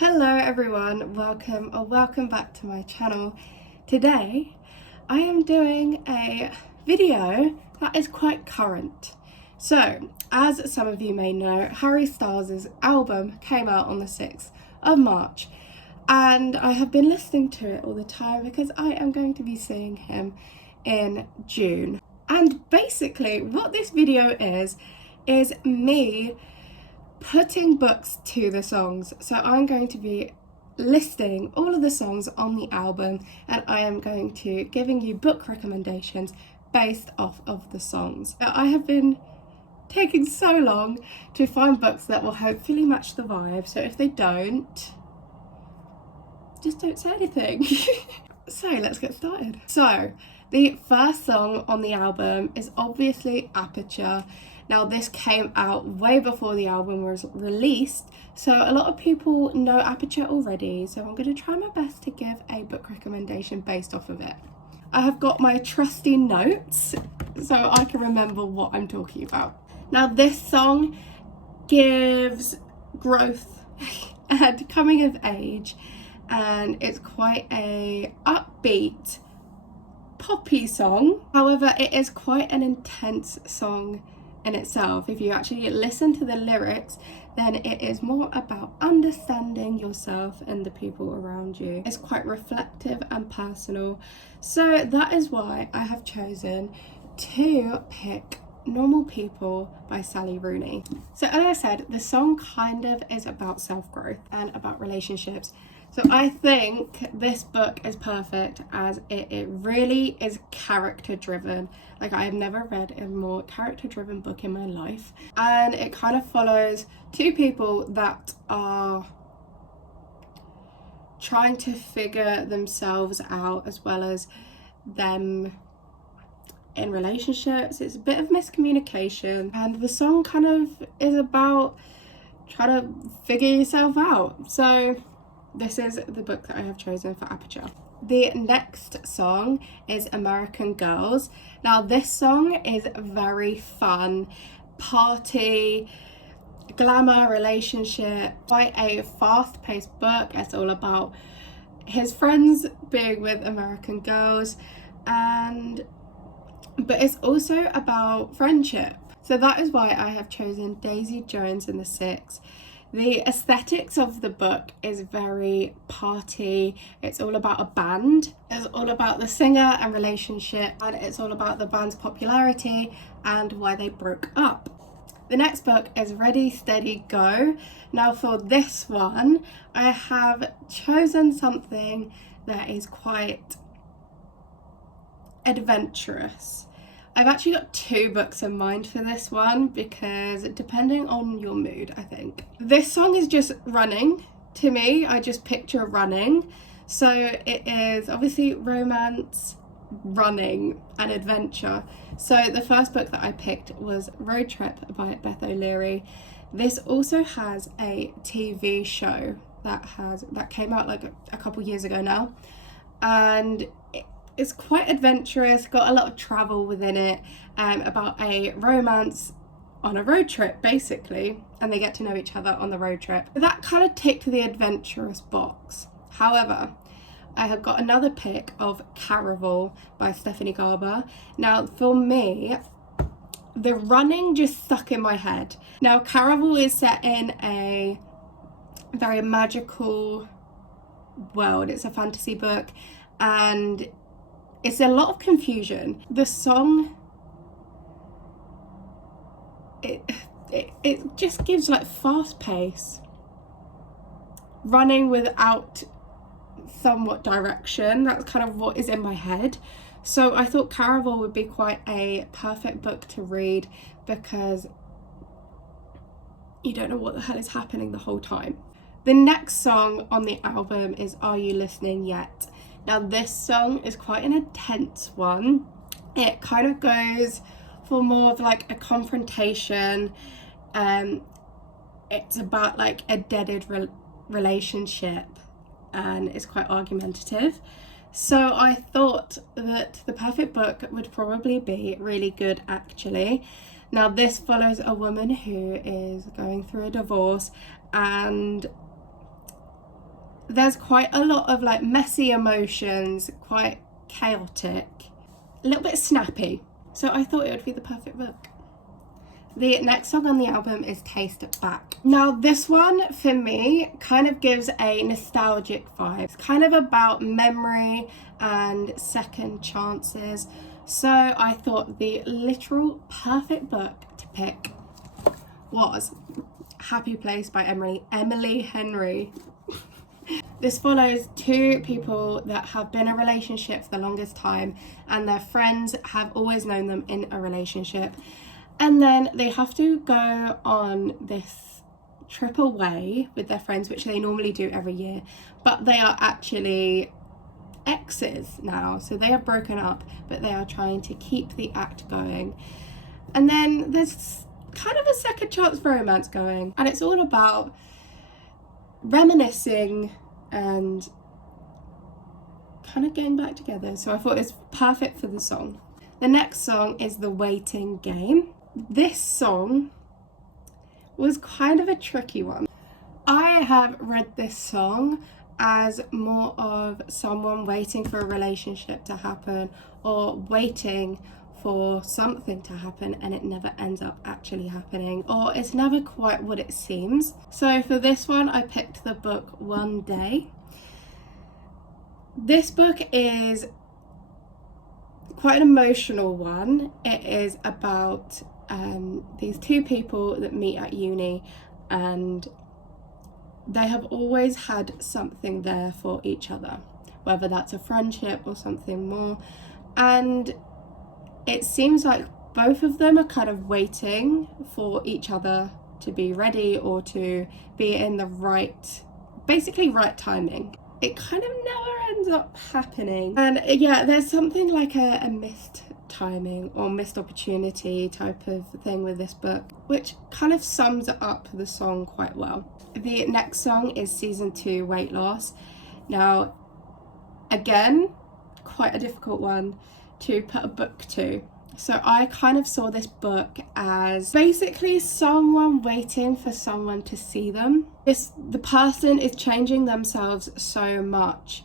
Hello everyone, welcome back to my channel. Today I am doing a video that is quite current. So, as some of you may know, Harry Styles' album came out on the 6th of March and I have been listening to it all the time because I am going to be seeing him in June. And basically what this video is me putting books to the songs. So I'm going to be listing all of the songs on the album and I am going to giving you book recommendations based off of the songs. Now, I have been taking so long to find books that will hopefully match the vibe, so if they don't, just don't say anything. So let's get started. So the first song on the album is obviously Aperture. Now this came out way before the album was released, so a lot of people know Aperture already, so I'm going to try my best to give a book recommendation based off of it. I have got my trusty notes so I can remember what I'm talking about. Now this song gives growth and coming of age, and it's quite a upbeat poppy song. However, it is quite an intense song in itself. If you actually listen to the lyrics, then it is more about understanding yourself and the people around you. It's quite reflective and personal, so that is why I have chosen to pick Normal People by Sally Rooney. So as I said, the song kind of is about self-growth and about relationships. So I think this book is perfect as it really is character driven. Like, I have never read a more character driven book in my life. And it kind of follows two people that are trying to figure themselves out as well as them in relationships. It's a bit of miscommunication, and the song kind of is about trying to figure yourself out. So this is the book that I have chosen for Aperture. The next song is American Girls. Now this song is very fun, party, glamour, relationship, quite a fast-paced book. It's all about his friends being with American girls, but it's also about friendship. So that is why I have chosen Daisy Jones and the Six. The aesthetics of the book is very party. It's all about a band. It's all about the singer and relationship, and it's all about the band's popularity and why they broke up. The next book is Ready, Steady, Go. Now for this one, I have chosen something that is quite adventurous. I've actually got two books in mind for this one because depending on your mood, I think. This song is just running to me. I just picture running. So it is obviously romance, running and adventure. So the first book that I picked was Road Trip by Beth O'Leary. This also has a TV show that came out like a couple years ago now, and it's quite adventurous, got a lot of travel within it, about a romance on a road trip basically, and they get to know each other on the road trip. That kind of ticked the adventurous box. However, I have got another pick of Caraval by Stephanie Garber. Now for me, the running just stuck in my head. Now Caraval is set in a very magical world. It's a fantasy book and it's a lot of confusion. The song, it just gives like fast pace, running without somewhat direction. That's kind of what is in my head. So I thought Caraval would be quite a perfect book to read because you don't know what the hell is happening the whole time. The next song on the album is Are You Listening Yet? Now this song is quite an intense one. It kind of goes for more of like a confrontation. It's about like a deaded relationship, and it's quite argumentative. So I thought that the perfect book would probably be Really Good Actually. Now this follows a woman who is going through a divorce, and there's quite a lot of like messy emotions, quite chaotic, a little bit snappy. So I thought it would be the perfect book. The next song on the album is Taste It Back. Now this one for me kind of gives a nostalgic vibe. It's kind of about memory and second chances. So I thought the literal perfect book to pick was Happy Place by Emily Henry. This follows two people that have been in a relationship for the longest time, and their friends have always known them in a relationship. And then they have to go on this trip away with their friends, which they normally do every year, but they are actually exes now. So they are broken up, but they are trying to keep the act going. And then there's kind of a second chance romance going, and it's all about reminiscing and kind of getting back together. So I thought it's perfect for the song. The next song is The Waiting Game. This song was kind of a tricky one. I have read this song as more of someone waiting for a relationship to happen, or waiting for something to happen and it never ends up actually happening, or it's never quite what it seems. So for this one I picked the book One Day. This book is quite an emotional one. It is about these two people that meet at uni, and they have always had something there for each other, whether that's a friendship or something more, and it seems like both of them are kind of waiting for each other to be ready, or to be in the right timing. It kind of never ends up happening. And yeah, there's something like a missed timing or missed opportunity type of thing with this book, which kind of sums up the song quite well. The next song is Season 2 Weight Loss. Now, again, quite a difficult one to put a book to. So I kind of saw this book as basically someone waiting for someone to see them. The person is changing themselves so much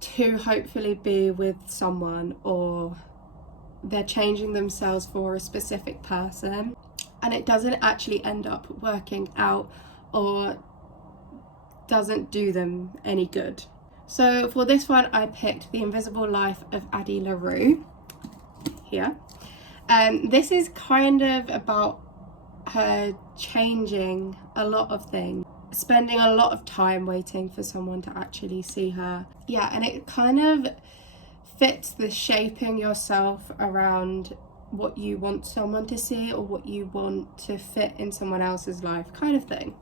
to hopefully be with someone, or they're changing themselves for a specific person, and it doesn't actually end up working out or doesn't do them any good. So for this one I picked The Invisible Life of Addie LaRue here. This is kind of about her changing a lot of things, spending a lot of time waiting for someone to actually see her. Yeah, and it kind of fits the shaping yourself around what you want someone to see, or what you want to fit in someone else's life kind of thing.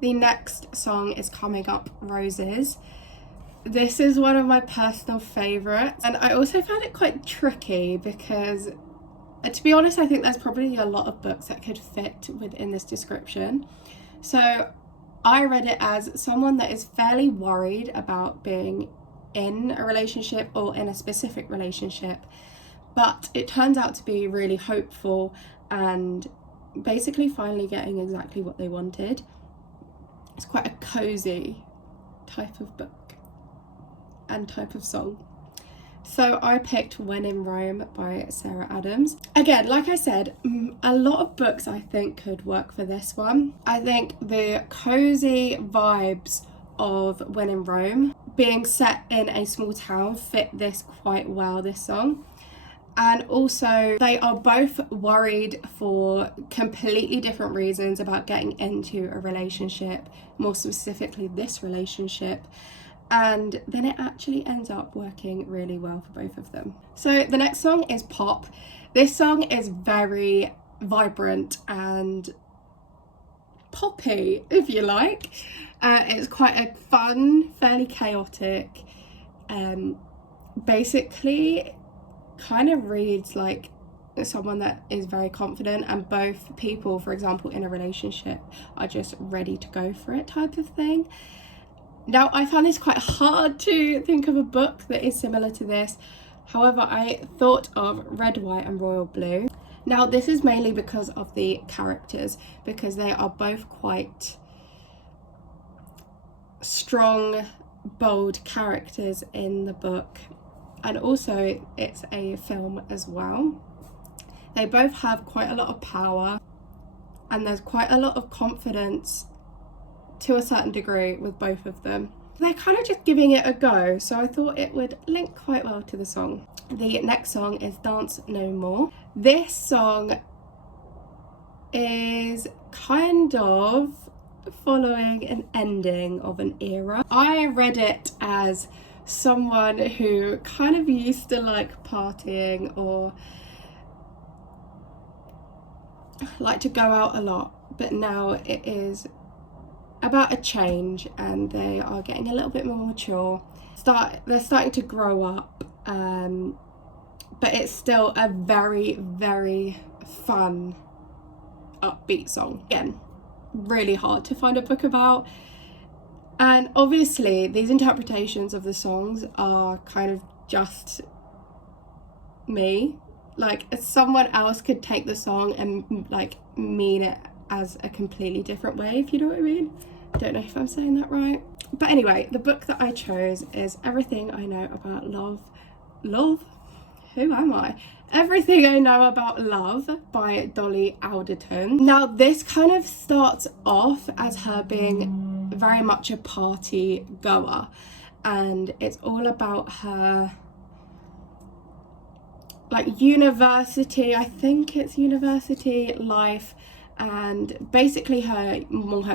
The next song is Coming Up Roses. This is one of my personal favourites, and I also found it quite tricky because, to be honest, I think there's probably a lot of books that could fit within this description. So I read it as someone that is fairly worried about being in a relationship or in a specific relationship, but it turns out to be really hopeful and basically finally getting exactly what they wanted. It's quite a cozy type of book and type of song. So I picked When in Rome by Sarah Adams. Again, like I said, a lot of books I think could work for this one. I think the cozy vibes of When in Rome, being set in a small town, fit this quite well, this song. And also they are both worried for completely different reasons about getting into a relationship, more specifically this relationship. And then it actually ends up working really well for both of them. So the next song is Pop. This song is very vibrant and poppy, if you like. It's quite a fun, fairly chaotic, basically kind of reads like someone that is very confident, and both people, for example, in a relationship are just ready to go for it type of thing. Now, I found this quite hard to think of a book that is similar to this. However, I thought of Red, White and Royal Blue. Now, this is mainly because of the characters, because they are both quite strong, bold characters in the book, and also it's a film as well. They both have quite a lot of power, and there's quite a lot of confidence to a certain degree with both of them. They're kind of just giving it a go, so I thought it would link quite well to the song. The next song is Dance No More. This song is kind of following an ending of an era. I read it as someone who kind of used to like partying or like to go out a lot, but now it is about a change and they are getting a little bit more mature. They're starting to grow up, but it's still a very, very fun, upbeat song. Again, really hard to find a book about. And obviously these interpretations of the songs are kind of just me. Like, someone else could take the song and like mean it as a completely different way, if you know what I mean. I don't know if I'm saying that right. But anyway, the book that I chose is Everything I Know About Love. Who am I? Everything I Know About Love by Dolly Alderton. Now, this kind of starts off as her being very much a party goer, and it's all about her like university, I think it's university life, and basically her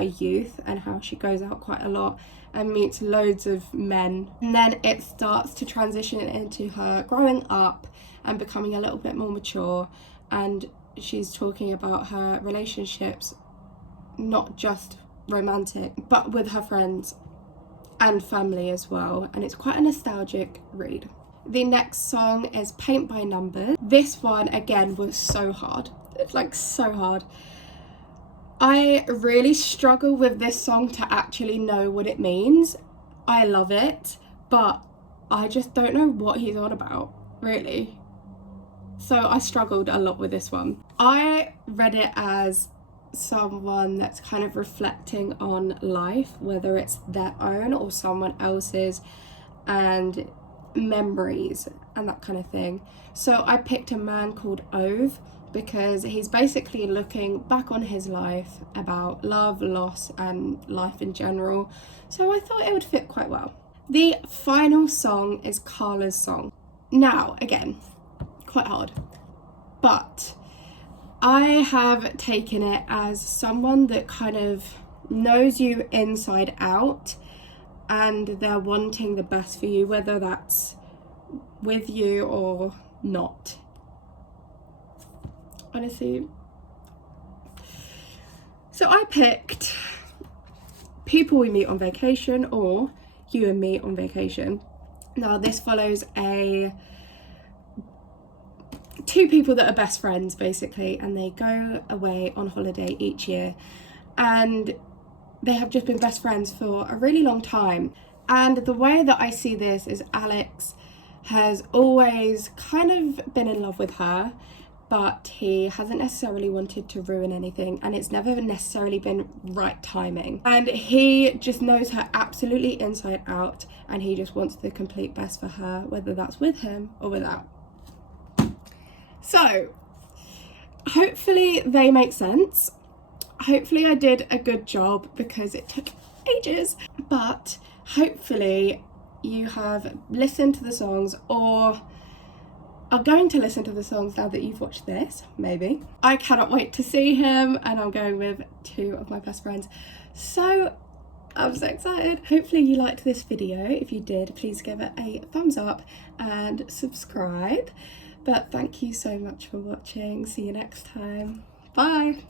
youth and how she goes out quite a lot and meets loads of men. And then it starts to transition into her growing up and becoming a little bit more mature, and she's talking about her relationships, not just romantic, but with her friends and family as well, and it's quite a nostalgic read. The next song is Paint by Numbers. This one again was so hard. It's like so hard. I really struggle with this song to actually know what it means. I love it, but I just don't know what he's on about, really. So I struggled a lot with this one. I read it as someone that's kind of reflecting on life, whether it's their own or someone else's, and memories and that kind of thing. So I picked a man called Ove because he's basically looking back on his life about love, loss, and life in general. So I thought it would fit quite well. The final song is Carla's song. Now, again, quite hard, but I have taken it as someone that kind of knows you inside out, and they're wanting the best for you, whether that's with you or not. Honestly. So I picked people we meet on vacation, or you and me on vacation. Now this follows two people that are best friends basically, and they go away on holiday each year, and they have just been best friends for a really long time. And the way that I see this is Alex has always kind of been in love with her, but he hasn't necessarily wanted to ruin anything, and it's never necessarily been right timing. And he just knows her absolutely inside out, and he just wants the complete best for her, whether that's with him or without. So hopefully they make sense. Hopefully I did a good job because it took ages, but hopefully you have listened to the songs or are going to listen to the songs now that you've watched this, maybe. I cannot wait to see him, and I'm going with two of my best friends. So I'm so excited. Hopefully you liked this video. If you did, please give it a thumbs up and subscribe. But thank you so much for watching. See you next time. Bye.